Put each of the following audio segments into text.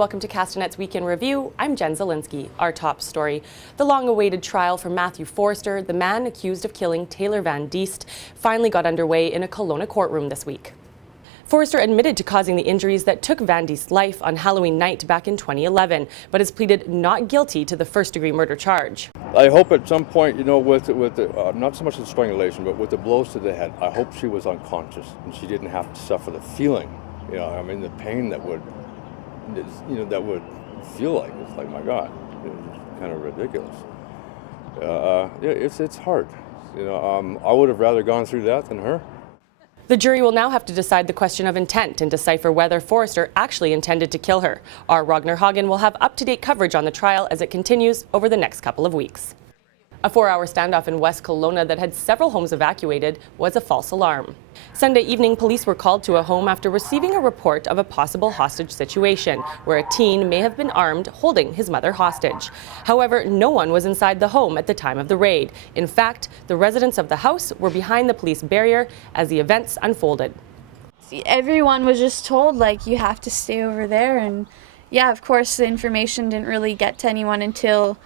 welcome to Castanet's Week in Review. I'm Jen Zielinski. Our top story: the long-awaited trial for Matthew Forrester, the man accused of killing Taylor Van Diest, finally got underway in a Kelowna courtroom this week. Forrester admitted to causing the injuries that took Van Diest's life on Halloween night back in 2011, but has pleaded not guilty to the first-degree murder charge. I hope at some point, with the, not so much the strangulation, but with the blows to the head, I hope she was unconscious and she didn't have to suffer the feeling, the pain that would, that would feel like. It's like, my God, it's kind of ridiculous. It's hard. I would have rather gone through that than her. The jury will now have to decide the question of intent and decipher whether Forrester actually intended to kill her. Our Ragnar Hagen will have up-to-date coverage on the trial as it continues over the next couple of weeks. A 4-hour standoff in West Kelowna that had several homes evacuated was a false alarm. Sunday evening, police were called to a home after receiving a report of a possible hostage situation where a teen may have been armed holding his mother hostage. However, no one was inside the home at the time of the raid. In fact, the residents of the house were behind the police barrier as the events unfolded. Everyone was just told, you have to stay over there. And yeah, of course, the information didn't really get to anyone until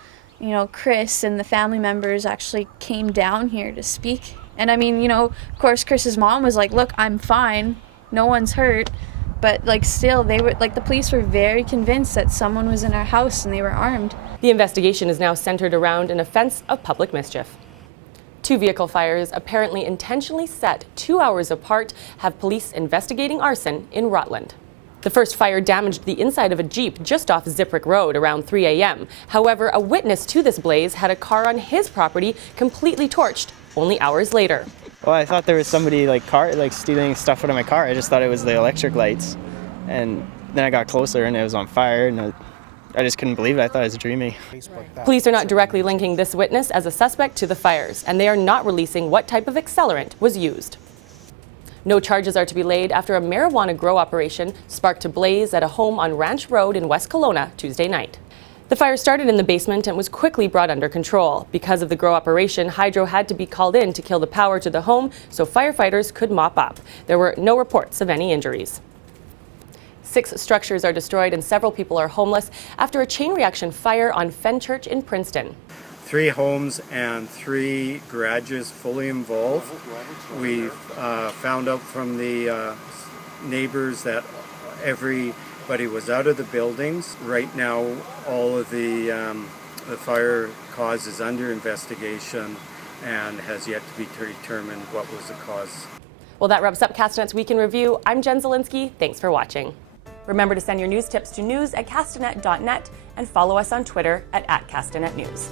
Chris and the family members actually came down here to speak. And of course, Chris's mom was like, look, I'm fine. No one's hurt. But still, they were the police were very convinced that someone was in our house and they were armed. The investigation is now centered around an offense of public mischief. 2 vehicle fires, apparently intentionally set 2 hours apart, have police investigating arson in Rutland. The first fire damaged the inside of a Jeep just off Ziprick Road around 3 a.m. However, a witness to this blaze had a car on his property completely torched only hours later. Well, I thought there was somebody stealing stuff out of my car. I just thought it was the electric lights. And then I got closer and it was on fire, and I just couldn't believe it. I thought I was dreaming. Police are not directly linking this witness as a suspect to the fires, and they are not releasing what type of accelerant was used. No charges are to be laid after a marijuana grow operation sparked a blaze at a home on Ranch Road in West Kelowna Tuesday night. The fire started in the basement and was quickly brought under control. Because of the grow operation, hydro had to be called in to kill the power to the home so firefighters could mop up. There were no reports of any injuries. 6 structures are destroyed and several people are homeless after a chain reaction fire on Fenchurch in Princeton. 3 homes and 3 garages fully involved. We've found out from the neighbors that everybody was out of the buildings. Right now, all of the fire cause is under investigation and has yet to be determined what was the cause. Well, that wraps up Castanet's Week in Review. I'm Jen Zielinski. Thanks for watching. Remember to send your news tips to news@castanet.net and follow us on Twitter @CastanetNews.